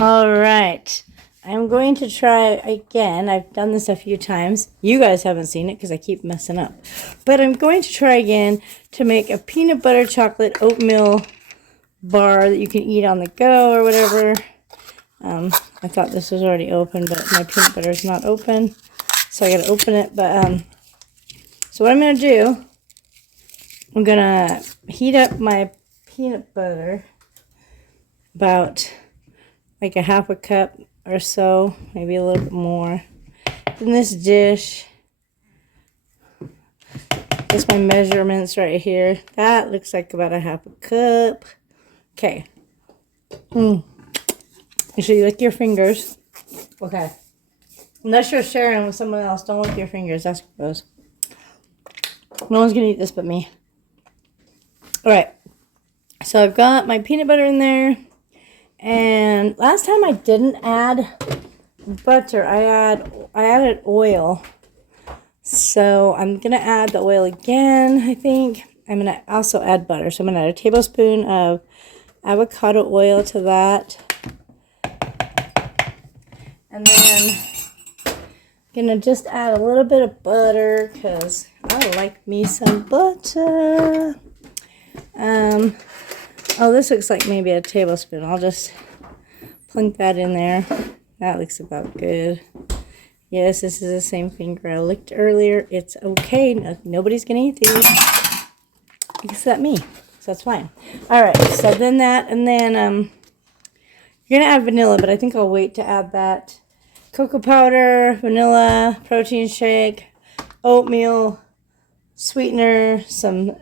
All right. I'm going to try again. I've done this a few times. You guys haven't seen it because I keep messing up. But I'm going to try again to make a peanut butter chocolate oatmeal bar that you can eat on the go or whatever. I thought this was already open, but my peanut butter is not open. So I got to open it. But so what I'm going to do, I'm going to heat up my peanut butter about like a half a cup or so, maybe a little bit more. In this dish, that's my measurements right here. That looks like about a half a cup. Okay. Make sure you lick your fingers. Okay. Unless you're sharing with someone else, don't lick your fingers. That's gross. No one's gonna eat this but me. Alright. So I've got my peanut butter in there. And last time I didn't add butter. I added oil. So I'm going to add the oil again, I think. I'm going to also add butter. So I'm going to add a tablespoon of avocado oil to that. And then I'm going to just add a little bit of butter because I like me some butter. Oh, this looks like maybe a tablespoon. I'll just plunk that in there. That looks about good. Yes, this is the same finger I licked earlier. It's okay. Nobody's going to eat these except me. So that's fine. All right. So then that, and then you're going to add vanilla, but I think I'll wait to add that. Cocoa powder, vanilla, protein shake, oatmeal, sweetener, some,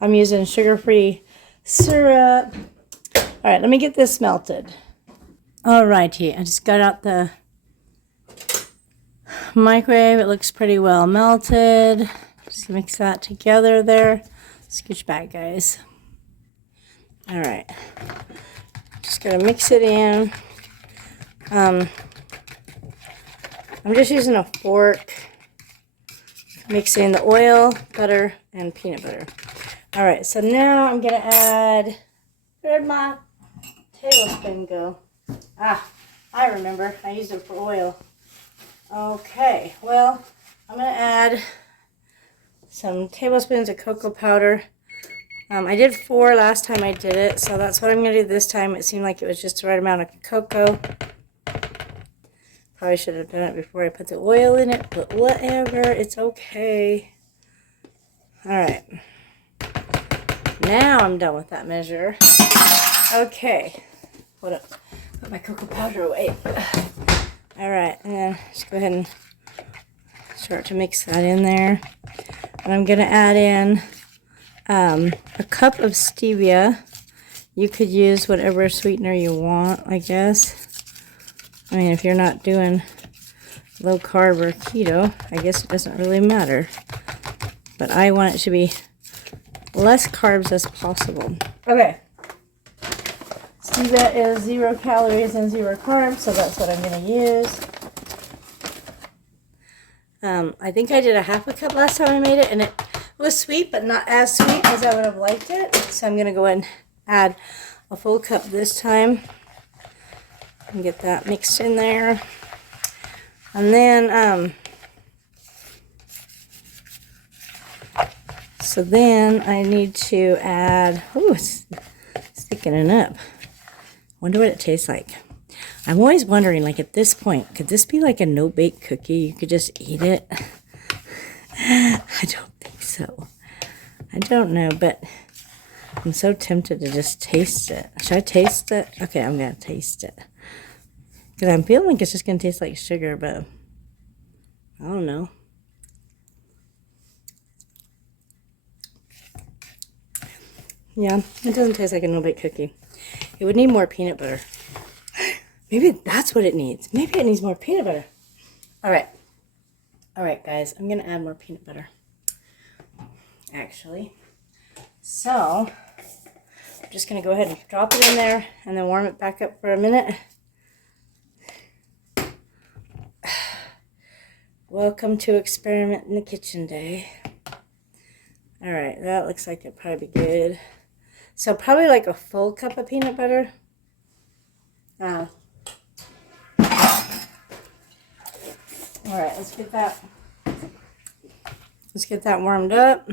I'm using sugar-free syrup. All right, let me get this melted. All righty, I just got out the microwave. It looks pretty well melted. Just mix that together there. Scooch back, guys. All right, just gotta mix it in. I'm just using a fork, mixing the oil, butter, and peanut butter. All right, so now I'm gonna add, where'd my tablespoon go? Ah, I remember, I used it for oil. Okay, well, I'm gonna add some tablespoons of cocoa powder. I did 4 last time I did it, so that's what I'm gonna do this time. It seemed like it was just the right amount of cocoa. Probably should have done it before I put the oil in it, but whatever, it's okay. All right. Now I'm done with that measure. Okay. Hold up. Put my cocoa powder away. All right. And then just go ahead and start to mix that in there. And I'm going to add in a cup of stevia. You could use whatever sweetener you want, I guess. I mean, if you're not doing low carb or keto, I guess it doesn't really matter. But I want it to be less carbs as possible. Okay. Stevia is 0 calories and 0 carbs, so that's what I'm going to use. I think I did a half a cup last time I made it, and it was sweet, but not as sweet as I would have liked it. So I'm going to go ahead and add a full cup this time. And get that mixed in there. And then, so then I need to add, ooh, it's thickening up. Wonder what it tastes like. I'm always wondering, like at this point, could this be like a no-bake cookie? You could just eat it. I don't think so. I don't know, but I'm so tempted to just taste it. Should I taste it? Okay, I'm going to taste it. Because I'm feeling like it's just going to taste like sugar, but I don't know. Yeah, it doesn't taste like a no-bake cookie. It would need more peanut butter. Maybe that's what it needs. Maybe it needs more peanut butter. All right. All right, guys. I'm going to add more peanut butter. Actually. So, I'm just going to go ahead and drop it in there and then warm it back up for a minute. Welcome to Experiment in the Kitchen Day. All right, that looks like it'd probably be good. So probably like a full cup of peanut butter. All right, let's get that warmed up.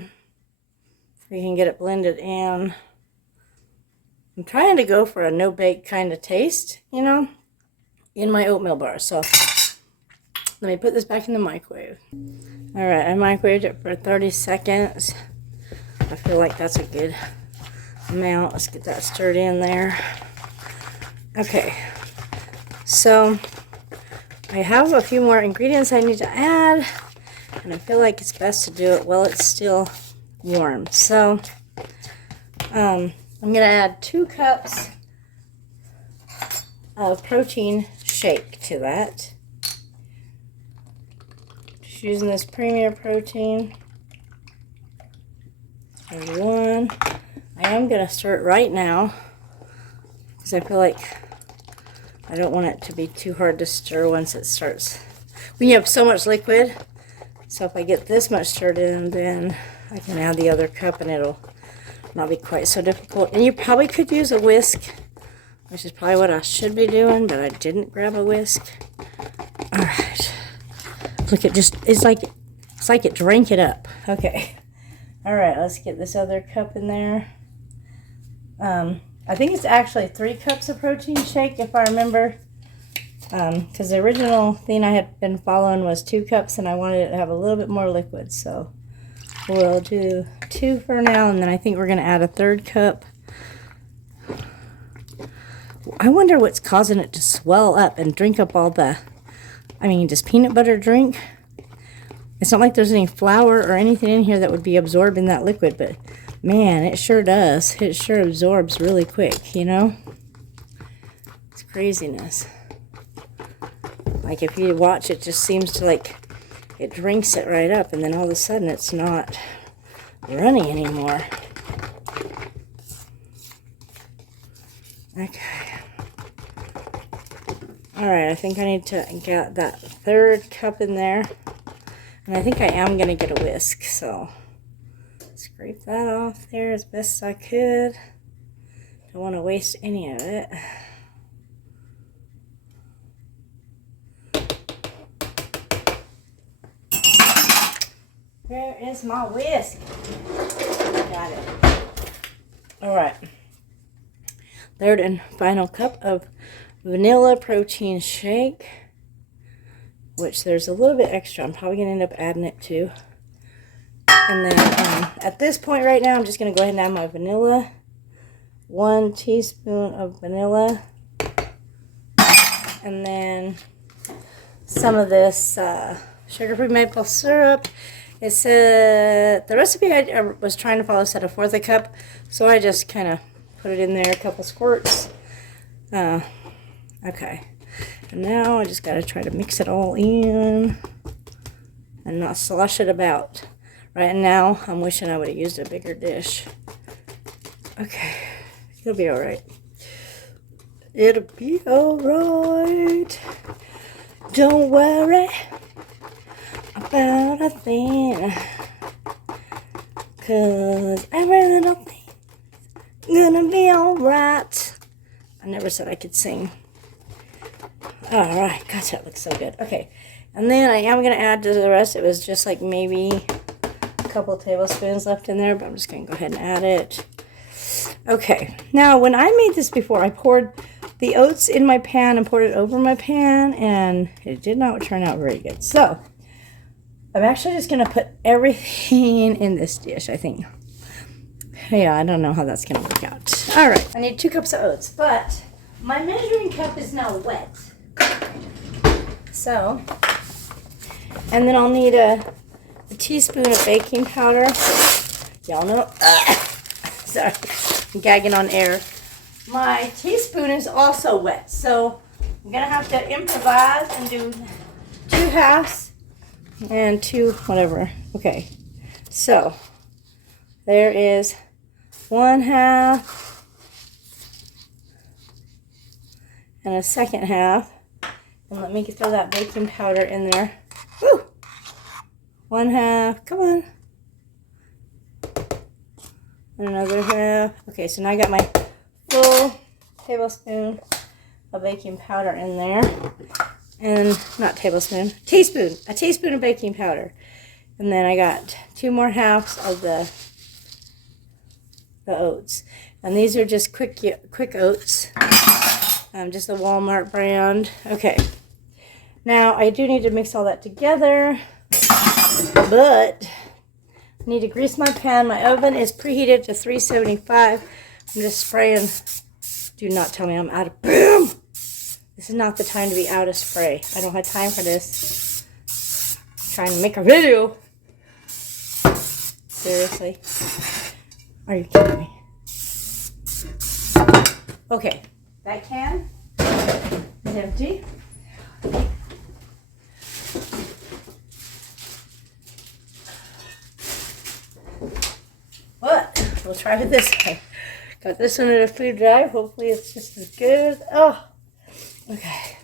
We can get it blended in. I'm trying to go for a no-bake kind of taste, you know, in my oatmeal bar. So let me put this back in the microwave. All right, I microwaved it for 30 seconds. I feel like that's a good amount. Let's get that stirred in there. Okay, so I have a few more ingredients I need to add, and I feel like it's best to do it while it's still warm. So I'm going to add 2 cups of protein shake to that. Just using this Premier Protein. There's 1. I am going to stir it right now because I feel like I don't want it to be too hard to stir once it starts. When you have so much liquid, so if I get this much stirred in, then I can add the other cup and it'll not be quite so difficult. And you probably could use a whisk, which is probably what I should be doing, but I didn't grab a whisk. All right. Look, it's like it drank it up. Okay. All right, let's get this other cup in there. I think it's actually 3 cups of protein shake, if I remember. Because the original thing I had been following was 2 cups, and I wanted it to have a little bit more liquid. So we'll do 2 for now, and then I think we're going to add a 3rd cup. I wonder what's causing it to swell up and drink up all the, does peanut butter drink? It's not like there's any flour or anything in here that would be absorbing that liquid, but man, it sure does. It sure absorbs really quick, you know? It's craziness. Like if you watch, it just seems to it drinks it right up, and then all of a sudden it's not runny anymore. Okay. Alright, I think I need to get that 3rd cup in there. And I think I am going to get a whisk, so scrape that off there as best I could. Don't want to waste any of it. Where is my whisk? Got it. Alright. 3rd and final cup of vanilla protein shake, which there's a little bit extra. I'm probably going to end up adding it too. And then at this point right now, I'm just going to go ahead and add my vanilla. 1 teaspoon of vanilla. And then some of this sugar-free maple syrup. It said, the recipe I was trying to follow said 1/4 cup. So I just kind of put it in there, a couple squirts. Okay. And now I just got to try to mix it all in and not slosh it about. Right now, I'm wishing I would have used a bigger dish. Okay, it'll be all right. It'll be all right. Don't worry about a thing, 'cause every little thing's gonna be all right. I never said I could sing. All right, gosh, that looks so good. Okay, and then I am gonna add to the rest. It was just like maybe couple tablespoons left in there, but I'm just going to go ahead and add it. Okay, now when I made this before, I poured the oats in my pan and poured it over my pan, and it did not turn out very good. So I'm actually just going to put everything in this dish, I think. Yeah, I don't know how that's going to work out. All right, I need 2 cups of oats, but my measuring cup is now wet. So, and then I'll need a teaspoon of baking powder. Y'all know, sorry, I'm gagging on air. My teaspoon is also wet, so I'm gonna have to improvise and do 2 halves and 2 whatever. Okay, so there is 1/2 and a 2nd half, and let me throw that baking powder in there. Woo! 1/2, come on. And another half. Okay, so now I got my full tablespoon of baking powder in there. And not tablespoon, teaspoon. A teaspoon of baking powder. And then I got 2 more halves of the oats. And these are just quick oats. Just the Walmart brand. Okay. Now I do need to mix all that together. But I need to grease my pan. My oven is preheated to 375. I'm just spraying. Do not tell me I'm out of boom. This is not the time to be out of spray. I don't have time for this. I'm trying to make a video. Seriously? Are you kidding me? Okay. That can is empty. But we'll try it this way. Got this one at a food drive. Hopefully it's just as good. Oh, okay.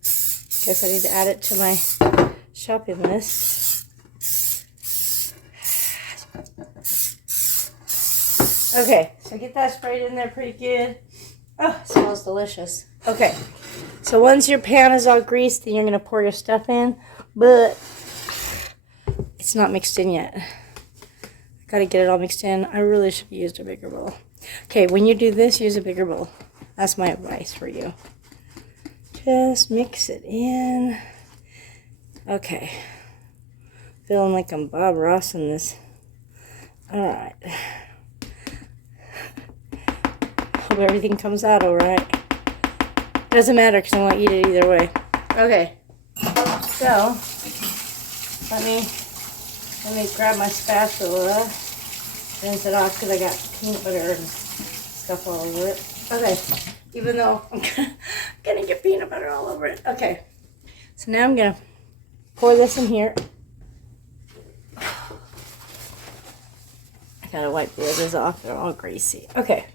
Guess I need to add it to my shopping list. Okay, so get that sprayed in there pretty good. Oh, it smells delicious. Okay, so once your pan is all greased, then you're going to pour your stuff in. But it's not mixed in yet. Got to get it all mixed in. I really should have used a bigger bowl. Okay, when you do this, use a bigger bowl. That's my advice for you. Just mix it in. Okay. Feeling like I'm Bob Ross in this. Alright. Hope everything comes out alright. Doesn't matter because I won't eat it either way. Okay. So, let me grab my spatula. Rinse it off because I got peanut butter and stuff all over it. Okay. Even though I'm gonna get peanut butter all over it. Okay. So now I'm gonna pour this in here. I gotta wipe the others off. They're all greasy. Okay.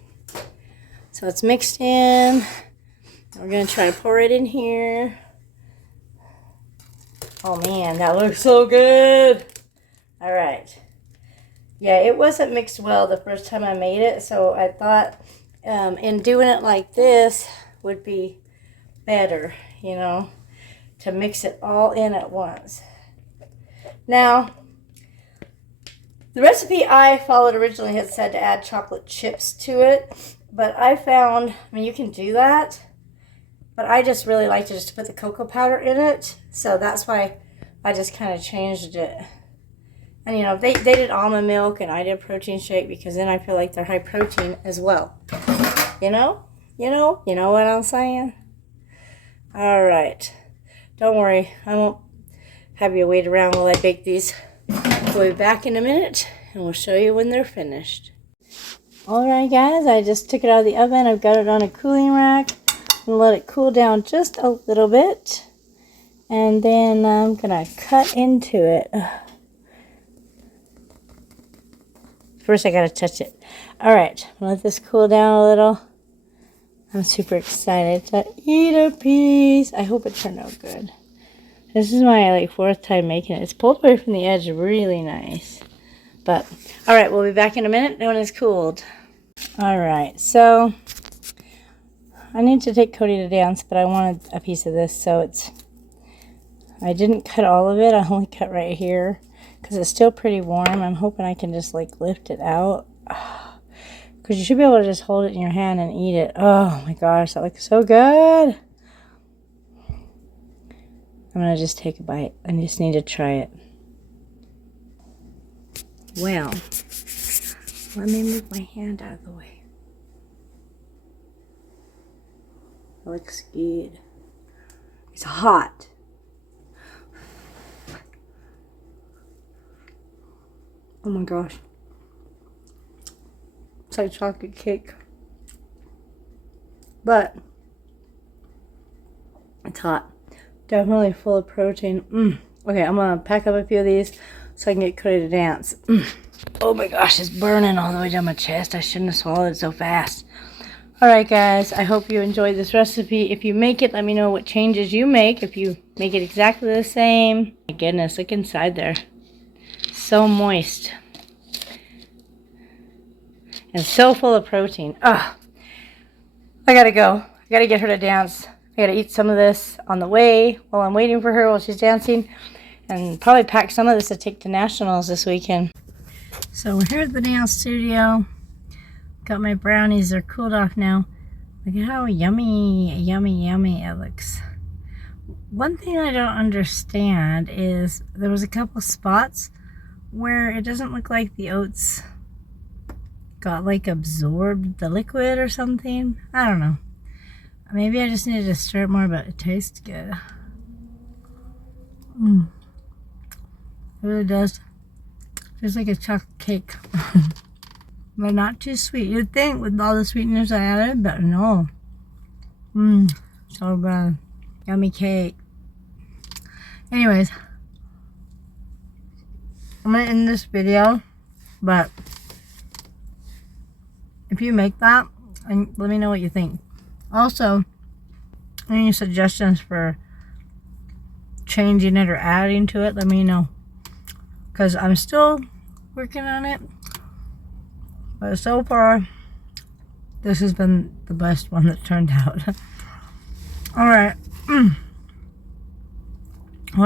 So it's mixed in. We're gonna try to pour it in here. Oh man, that looks so good. All right. Yeah, it wasn't mixed well the first time I made it, so I thought in doing it like this would be better, you know, to mix it all in at once. Now, the recipe I followed originally had said to add chocolate chips to it, but I found, I mean, you can do that, but I just really liked it just to put the cocoa powder in it, so that's why I just kind of changed it. And, you know, they did almond milk, and I did protein shake because then I feel like they're high protein as well. You know? You know what I'm saying? All right. Don't worry. I won't have you wait around while I bake these. We'll be back in a minute, and we'll show you when they're finished. All right, guys. I just took it out of the oven. I've got it on a cooling rack. I'm going to let it cool down just a little bit. And then I'm going to cut into it. First, I gotta touch it. Alright, let this cool down a little. I'm super excited to eat a piece. I hope it turned out good. This is my 4th time making it. It's pulled away from the edge really nice. But, alright, we'll be back in a minute when it's cooled. Alright, so I need to take Cody to dance, but I wanted a piece of this, so I didn't cut all of it. I only cut right here. Because it's still pretty warm. I'm hoping I can just lift it out. Because you should be able to just hold it in your hand and eat it. Oh my gosh, that looks so good. I'm going to just take a bite. I just need to try it. Well, let me move my hand out of the way. It looks good. It's hot. Oh my gosh. It's like chocolate cake. But it's hot. Definitely full of protein. Okay, I'm going to pack up a few of these so I can get Cody to dance. Oh my gosh, it's burning all the way down my chest. I shouldn't have swallowed it so fast. Alright guys, I hope you enjoyed this recipe. If you make it, let me know what changes you make. If you make it exactly the same. My goodness, look inside there. So moist. And so full of protein. Ugh. I gotta go. I gotta get her to dance. I gotta eat some of this on the way while I'm waiting for her while she's dancing. And probably pack some of this to take to nationals this weekend. So we're here at the dance studio. Got my brownies. They're cooled off now. Look at how yummy it looks. One thing I don't understand is there was a couple spots where it doesn't look like the oats got like absorbed the liquid or something. I don't know. Maybe I just needed to stir it more, but it tastes good. It really does. Tastes like a chocolate cake. But not too sweet. You'd think with all the sweeteners I added, but no. So bad. Yummy cake. Anyways, I'm gonna end this video, but if you make that, and let me know what you think. Also, any suggestions for changing it or adding to it, let me know. Because I'm still working on it. But so far, this has been the best one that turned out. Alright. I'll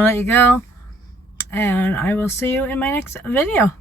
let you go. And I will see you in my next video.